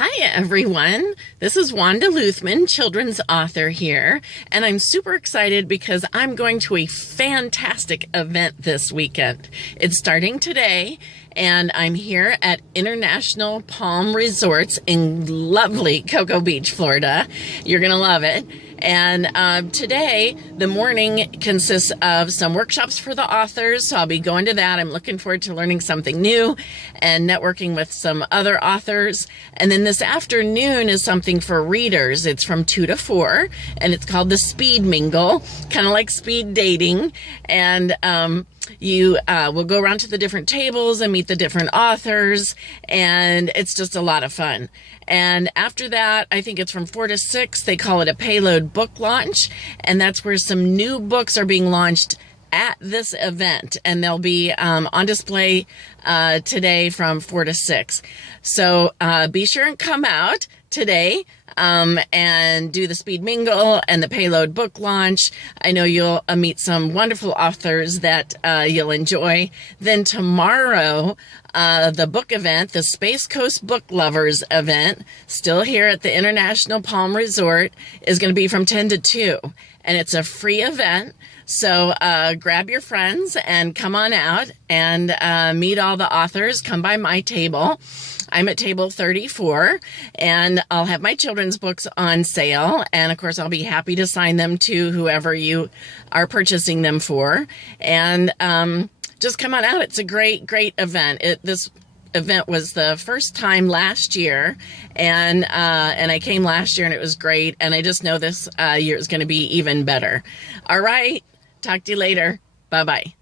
Hi, everyone. This is Wanda Luthman, children's author here, and I'm super excited because I'm going to a fantastic event this weekend. It's starting today, and I'm here at International Palm Resorts in lovely Cocoa Beach, Florida. You're going to love it. And today, the morning consists of some workshops for the authors, so I'll be going to that. I'm looking forward to learning something new and networking with some other authors. And then this afternoon is something for readers. It's from 2 to 4, and it's called the Speed Mingle, kind of like speed dating. And you will go around to the different tables and meet the different authors, and it's just a lot of fun. And after that, I think it's from 4 to 6, they call it a payload book launch, and that's where some new books are being launched at this event, and they'll be on display today from 4 to 6. So be sure and come out today and do the Speed Mingle and the Payload book launch. I know you'll meet some wonderful authors that you'll enjoy. Then tomorrow, the book event, the Space Coast Book Lovers event, still here at the International Palm Resort, is going to be from 10 to 2. And it's a free event. So grab your friends and come on out and meet all the authors. Come by my table. I'm at table 34, and I'll have my children's books on sale. And, of course, I'll be happy to sign them to whoever you are purchasing them for. And just come on out. It's a great, great event. This event was the first time last year, and I came last year, and it was great. And I just know this year is going to be even better. All right. Talk to you later. Bye-bye.